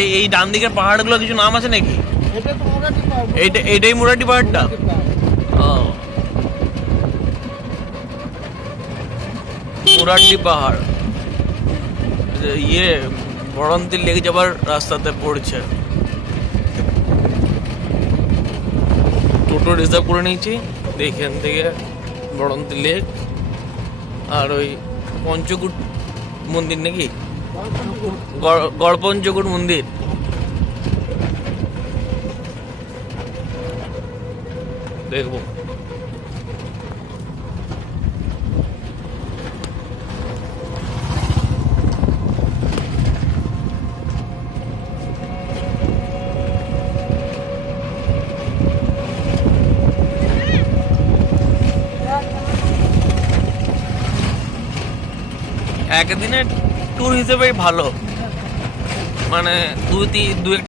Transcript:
এই ডান দিকের পাহাড়গুলো কিছু নাম আছে নাকি? এটা তো মুরাটি পাহাড়। এইটাই মুরাটি পাহাড়টা? ও, মুরাটি পাহাড় ইয়ে বড়ন্তি লেগে যাবার রাস্তাতে পড়ছে। টোটো রিজার্ভ করে নিয়েছি এখান থেকে বড়ন্তি লেক আর ওই পঞ্চকুট মন্দির নাকি গড়পঞ্চকুট মন্দির। দেখবো একদিনের ট্যুর হিসেবে ভালো, মানে দু